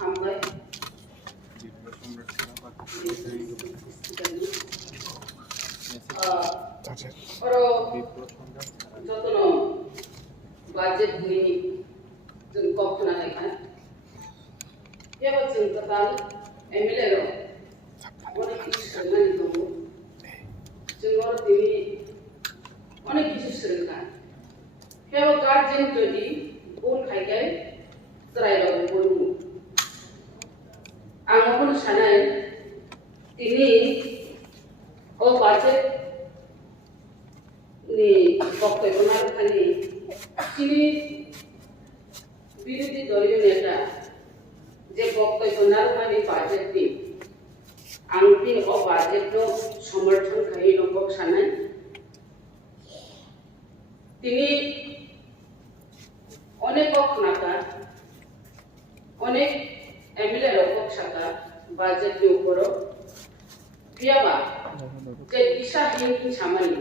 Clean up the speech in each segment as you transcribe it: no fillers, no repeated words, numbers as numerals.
हामबाय যতন বাজেট নিয়ে जों खोनानायखाय बेयाव जों गोबां एमएलए अनेक কিছু सोलोंनानै दङ जों दिनै अनेक কিছু सोलोंना बेयाव गार्जेन जुदि भुल खायगाय जरायबाबो बयबो आं बेखौनो सानो दिनै बाजेट नि बक्तव्य नारखानि दिनै বিরোধী দলীয় নেতা যে বক্তব্য নারখানি বাজেটনি आंनि बाजेटखौ समर्थन खालामनो नंगौ सानो दिनै अनेक खोनाका अनेक एमएलए रखा बाजेटनि ऊपर बियाबा जे दिशाहीन सामानि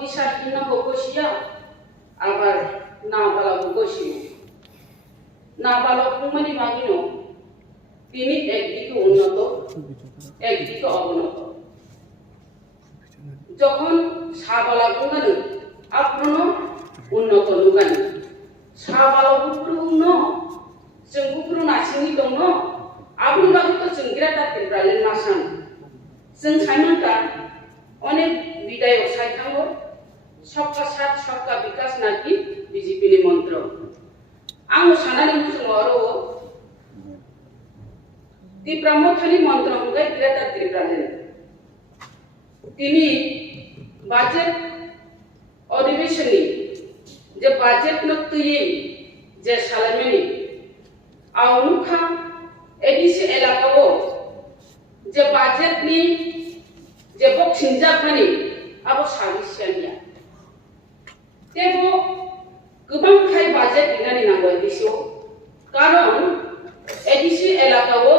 दिशाहीन बगसिया आबार नाबाला बगसियो नाबाला कुमानी बागिनो তিনি একদিকে উন্নত একদিকে অবনত যখন সাবালা গুণানো আপনার উন্নত লুগানি সাবালা গুপুরু উন্ন जों गुपुरु नासिंनि दङ आबुन बागुतो जों ग्रेटा तिब्रालेन नासान जों साइमनका अनेक विधायक सायखांगो सबका साथ सबका विकास नाकि बीजेपी नि मन्त्र आं सानानि जों आरो त्रिपुरामखानि मन्त्र हुगाय ग्रेटा तिब्रालेन तिनी बाजेट अधिवेशननि जे बाजेट नक्तयै जे सालायमेनि आउनुखा एडिसि एलाकाओ जे बाजेटनि जे बक्सिंजाकमानि आबो साबिसियानिया तेबो गोबां खाय बाजेट दिनानि नांगौ एडिसिओ कारण एडिसि एलाकाओ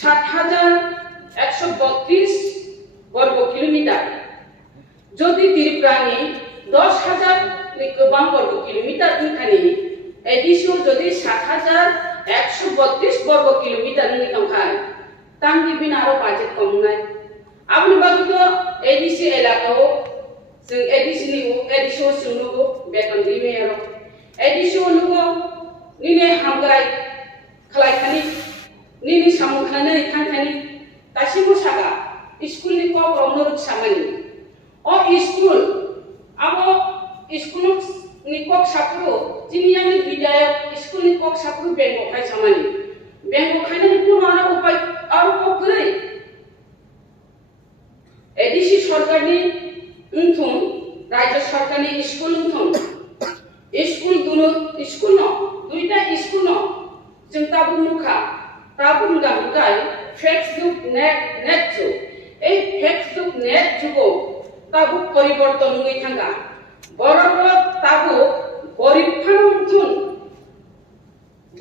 ৭,১৩২ বর্গ কিলোমিটার যদি त्रिपुरानि ১০,০০০ नि गोबां বর্গ किलोमिटार निखानि एडिसिओ যদি ৭,১৩২ বর্গ किलोमिटार नि दंखाय तांनि बिनारो बाजेट कमनाय आबुन बागुतो एडिसि एलाकाओ जों एडिसिओ सुनुगो बेतन दिमेरो एडिसिओ नुगो निने हामगाय खलायखानि निनि सामुखाने थांखानि दासिमबो सागा स्कुलनि क'फ्रावनो सामानि स्कुल आबो स्कुलनि क'क साफ्रो जिनियानि विधायक स्कुलनि क'क साफ्रो बेंगखाय सामानि बेंगखायनो कोनो आरो उपाय आरो क'करै एडिसि सरकारनि उनथुं राज्य सरकारनि स्कुल उनथुं स्कुल दुनो स्कुल न दुइटा स्कुल न जों ताबु मुखा ताबुन गाहुगाय फेसबुक नेट जो ए फेसबुक नेट जुगो ताबु परिवर्तन नङै थांगा बरबर ताबु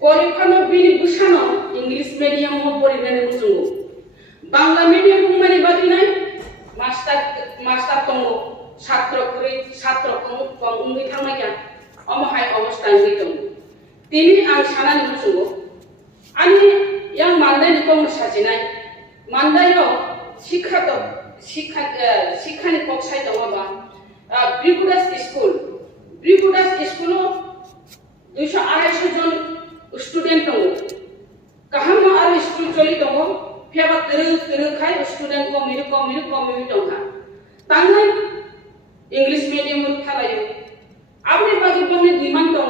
गरीबफानो बिनि बुसानो English medium पढ़िनानै मुजुंगो Bangla medium बुंमानि बादिनाय master दङ छात्र उन्दै थांनाया अमहाय अवस्था नङै दङ दिनै आं सानानै मुजुंगो आंनि yang mandai ni kong sajinan mandai शिक्षा नि पक्षाय दङबा ब्रिगुडास स्कुल 200-250 जन स्टुडेन्ट दङ काहामा आरो स्कुल चलि दङ फेबा तेरो खाय स्टुडेन्ट को मिरु दङहा तांनाय इंलिश मीडियम थालायो आबनि बागि बंनि डिमान्ड दङ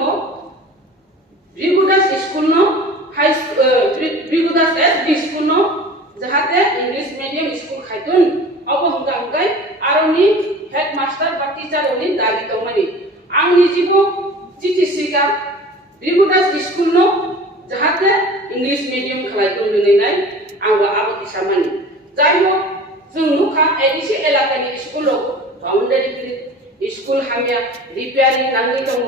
ब्रिगुडास स्कुल न ब्रिगुडास एसबी स्कुल न जाहाते इंलिश मीडियम स्कुल खायतुन अब हंगाय आरोनि हेडमास्टर बा टीचारनि दाबि दंमानि आंनि जिबो जिटिसि का ब्रिगुडास स्कुल न जाहाते इंलिश मीडियम खालायतुन होनैनाय आंबो आबति सामानि जायहो जों नुखा एडिसि एलाकानि स्कुल बाउन्डारि स्कुल हामिया रिपेयारिं नांगै दङ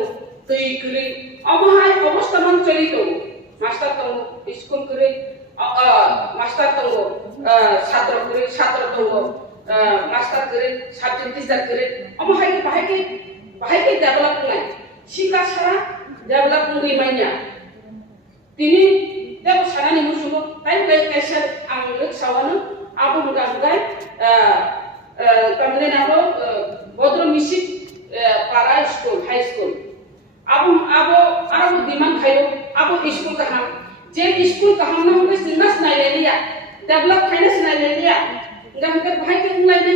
दै गोलै अबहाय अवस्थामान चलि दङ मास्टार दङ स्कुल गोलै मास्टार दङ छात्र दङ मास्टार गोलै साबजेक्ट टीचार गोलै अबहाय बाहायके डेभलप नाय শিক্ষা ছাড়া ডেভেলপ গইমাইয়া তিনি দেব সারানি মুসুমো তাই কেসার আং লোক সাওয়ানো আবু মুগামগাই তামলে নাবো বদ্র মিশিক পারা স্কুল হাই স্কুল আবু আরো দিমান খাইও আবু স্কুল কাহাম যে স্কুল কাহাম না হলে সিনাস নাইলেলিয়া डेवलप फाइनेंस नाइलेलिया गंगा भाई के नाइले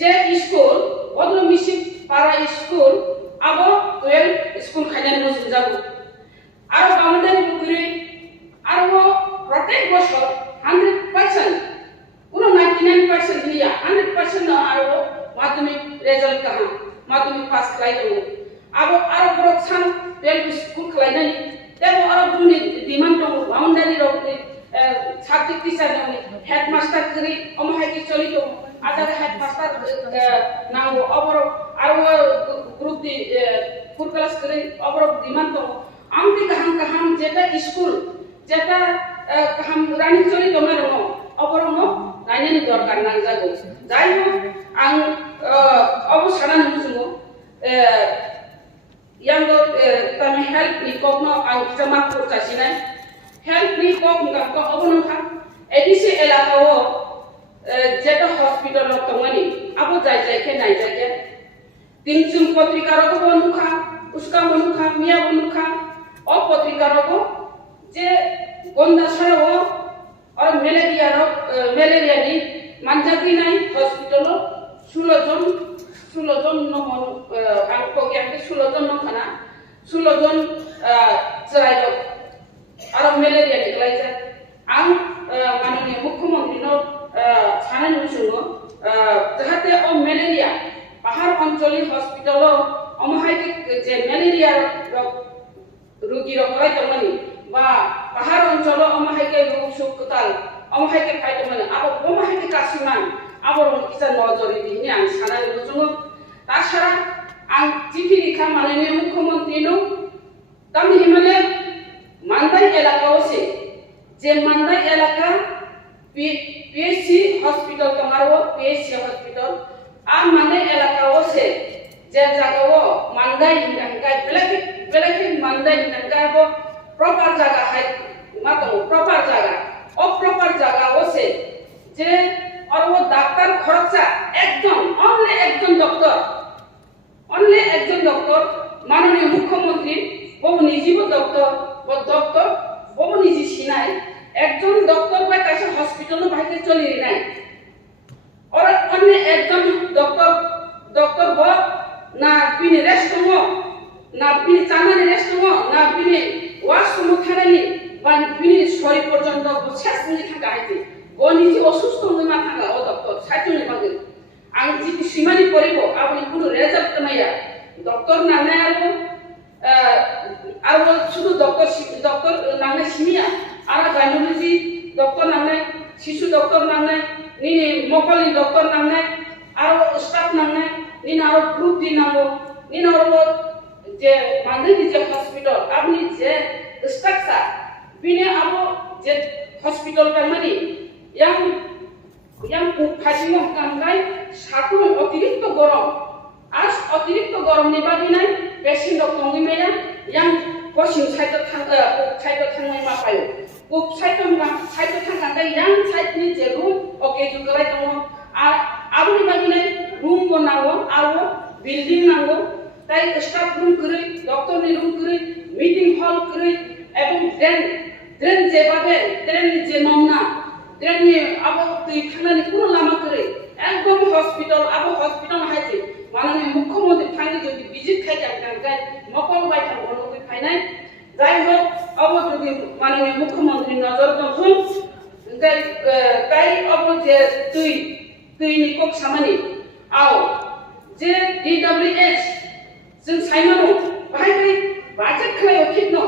जे स्कूल बद्र मिसिक पारा स्कूल आबो 12 स्कूल खाइना मसुम जाबो आरो बाउंडारी बुकुरि आरो प्रत्येक बছর 100% কোনো 99% নিয়া 100% না আরো মাধ্যমিক রেজাল্ট কাহা মাধ্যমিক পাস খাই দো আরো বড় সান 12 স্কুল খাইনানি দেবো আরো বুনি ডিমান্ড দো বাউন্ডারি রকনি ছাত্র টিচার নামে হেডমাস্টার করি অমহাইকি চলিত আদার হেডমাস্টার নাও অবর আর গ্রুপ দি ফুল ক্লাস করি অবর ডিমান্ড তো আমতি কাহাম যেটা স্কুল যেটা কাহাম রানি চলিত মেরম অবর নাইনানি দরকার না যাগো যাই হোক আং অবসানানি মুসুমো ইয়াঙ্গ তামি হেল্প নি কখনো আং জমা করতাছি নাই हेल्थ नी को अबनखा एडिसे एलाकाओ जेटा हॉस्पिटल तंगनी अब जाय के नाय जाय के तिनसुम पत्रिका रो बनुखा उसका बनुखा मिया बनुखा ओ पत्रिका रो जे गंदा छड़ो और मलेरिया नी मानजाकी नाय हॉस्पिटल 16 जन नमन आं को के 16 जन नखाना 16 जन जराय आरो मेलेरिया निकलाइजा आं माननीय मुख्यमंत्री नो सानानि मुसुंगो जाहाते ओ मेलेरिया पाहाड़ अंचली हॉस्पिटल अमहाइके जे मेलेरिया रोगी रखराय तमनि बा पाहाड़ अंचल अमहाइके रोग सुकताल अमहाइके फाइतमनि आबो अमहाइके कासिमान आबो किसा नजरि दिनि आं सानानि मुसुंगो ताछाड़ा आं चिठि लिखा माननीय मुख्यमंत्री नो तामि हिमालय मानदाई एलाकाओ से जे मानदाई एलाका पीएचसी हॉस्पिटल तमारो पीएचसी हॉस्पिटल आ मानदाई एलाकाओ से जे जागाओ मानदाई हिंगा बेलेक मानदाई हिंगा बो प्रॉपर जगह है मातो प्रॉपर जगह ओ प्रॉपर जगह से जे और वो डॉक्टर खर्चा एकदम ओनली एकदम डॉक्टर माननीय मुख्यमंत्री वो निजीबो डॉक्टर बहु निजी सिनाय একজন ডক্টর বাই কাছে হসপিটাল বাইকে চলি নাই और अन्य একজন ডক্টর ব না বিনি রেস্ট দङ না বিনি চানানি রেস্ট দङ না বিনি ওয়াশরুম থানানি বা বিনি শরীর পর্যন্ত শেষ মিনিট থাকা আইতে ও নিজে অসুস্থ হই মা থাকা ও ডক্টর সাইতুনি বাগে আং যদি সীমানি পড়িব আপনি কোনো রেজাল্ট নাইয়া ডক্টর না নাই আর শুধু ডক্টর নামে সিমিয়া আর গাইনোলজি ডক্টর নামে শিশু ডক্টর নামে নিনি মকলি ডক্টর নামে আর স্টাফ নামে নিন আর গ্রুপ দি নামো নিন আর যে মানদাই যে হসপিটাল আপনি যে স্ট্রাকচার বিনে আবো যে হসপিটাল মানে yang খাজিমো কামগাই সাতুন অতিরিক্ত গরম আজ অতিরিক্ত গরম নিবাদিনাই পেশেন্ট ডক্টর নিমেয়া yang posing সাইতো থাংনাই মা পায়ো কুপ সাইতো থাংগাই yang সাইট নি যে রুম ওকে জুগরাই দङ আর আবুনি বাদিনাই রুম বনাও আর বিল্ডিং নাঙ্গো তাই স্টাফ রুম করে ডক্টর নি রুম করে মিটিং হল করে এবং ড্রেন যেভাবে ড্রেন যে নমনা ড্রেন নি আবো তুই থাংনানি কোনো লামা করে একদম হসপিটাল হাইছে माननीय मुख्यमंत्री थांगे যদি ভিজিট খাইতে গায় মকল বাই থাং বনকে ফাইনাই যাই হোক অব যদি মাননীয় মুখ্যমন্ত্রী নজর দখন তাই অব যে তুই নিকক সামানি আও যে DWS जों साइनानो बाहाय बाजेट खालायो खिदनो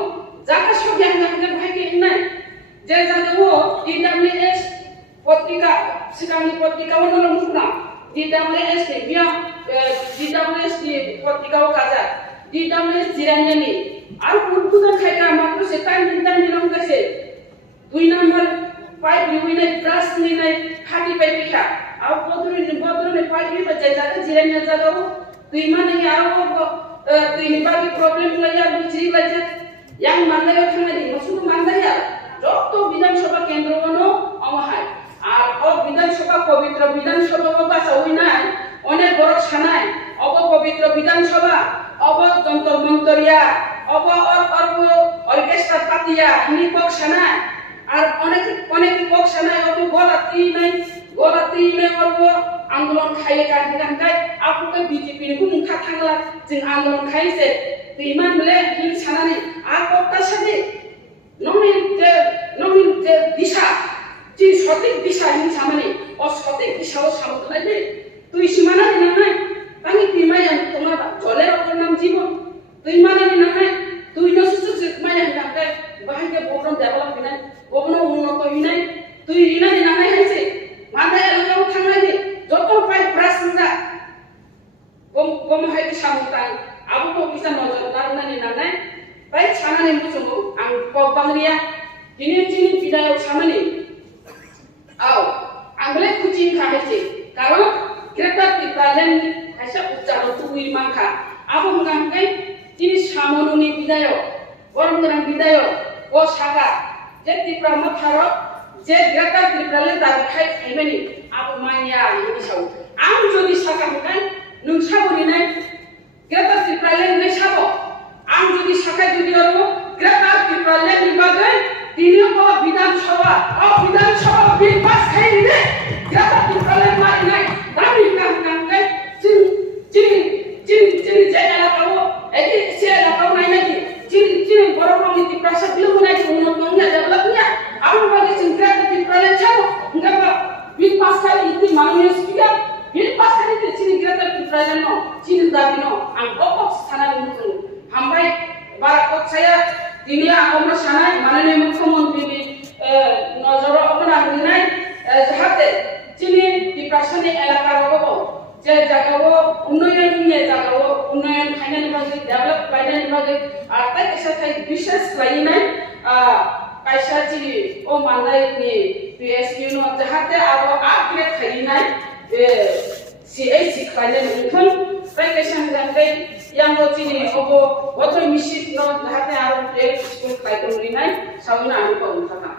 जाका सगे हांगा बाहाय केनाय जे जागो DWS पत्रिका सिगांनि पत्रिका वनल मुखना DWS नि बिया DWS नि पत्रिकाओ काजा DWS जिरान्यानि आरो उद्बोधन खायगा मात्र से टाइम निनाम गासे 2 नम्बर 5 लिविनाय ब्रास निनाय खाति बाय पिखा आरो बद्रनि पाइप बे जाय जागा जिरान्या जागाव दैमा नै आरो tini bagi problem laya buji baca yang mana yang tengah di maksud mana ya joto Bidhan Sabha kendra mano amahai আর ও বিধানসভা পবিত্র বিধানসভা বাবা সউইনাই অনেক বড় ছানাই অব পবিত্র বিধানসভা অব যন্তর মন্তরিয়া অব অর্কেস্ট্রা পাতিয়া হিনি কক ছানাই আর অনেক অনেক কক ছানাই অব গলাতি নাই অব আন্দোলন খাইলে কাহিগান গাই আপুকে বিজেপি नि মুখা থাংলা जों আন্দোলন খাইছে তুইমান বলে হিন ছানানি আর ককটা সাথে নমিন যে দিশা যে সঠিক দিশা হিন সামনে অসঠিক দিশাও সামনে নাই তুই সীমানা দিনা নাই তানি তুই মাইয়া তোমার জলের অপর নাম জীবন তুই মানা দিনা নাই তুই নসুসু মাইয়া হিনাকে বাহিরে ববন ডেভেলপ নাই ববন উন্নত নাই তুই রিনা দিনা নাই হাইছে মাথায় এলাকাও থাংলাই যত পাই প্রাসঙ্গা গম হাইতে সামুতাই আবু bisa নজর দারনানি নানাই পাই ছানানি মুসুমু আং পবাংরিয়া দিনি বিদায় সামনে আও আংলে কুচিং খাইছে কারণ গ্রেটার টিপ্রালেন হাইসা উচ্চারণ তুই মাংখা আবু গাঙ্গাই তিনি সামনুনি বিদায় গরমগ্রাম বিদায় ও সাগা যে টিপ্রা মাথার যে গ্রেটার টিপ্রালেন দাবি খাইবেনি আবু মাইয়া ইনি সাউ আং যদি সাগা হকাই নों সাবরিনাই গ্রেটার টিপ্রালেন নে সাবো আং যদি সাগা যদি আরো গ্রেটার টিপ্রালেন নিবাগৈ তিনিও বিধানসভা বিল পাস খাইলে গ্রেটার টিপ্রালেন মারিনাই দাবি কাঙ্গাই চিনি যে এলাকাও এই সে এলাকাও নাই নাকি চিনি বড় কমিটি প্রাসাদ দিলো নাই উন্নত নঙ্গা ডেভেলপ নিয়া আমার বাগে গ্রেটার টিপ্রালেন ছাড়ো ngaba বিল পাস খাইলে ইতি মাননীয় স্পিকার বিল পাস খাইলে চিনি গ্রেটার টিপ্রালেন নো চিনি দাবি নো আং বকক স্থানানি মুতুন হামবাই বারাকত saya তিনি আমরা সানাই মাননীয় মুখ্যমন্ত্রী নজর অবদান দিনাই যাহাতে চিনি টিপ্রাসনি এলাকার অবব যে জায়গাও উন্নয়ন নিয়ে জায়গাও উন্নয়ন খাইনানি বাজে ডেভেলপ খাইনানি বাজে আর তাই সাথে বিশেষ লাইনাই কাইসা চিনি ও মানদাই নি পিএসইউ নো যাহাতে আরো আপগ্রেড খাইনাই CAC খাইনানি মুথন প্রেকেশন জানতে yang chini obo boto misik no hate aro play school kai tong rinai sauna ani ko untaka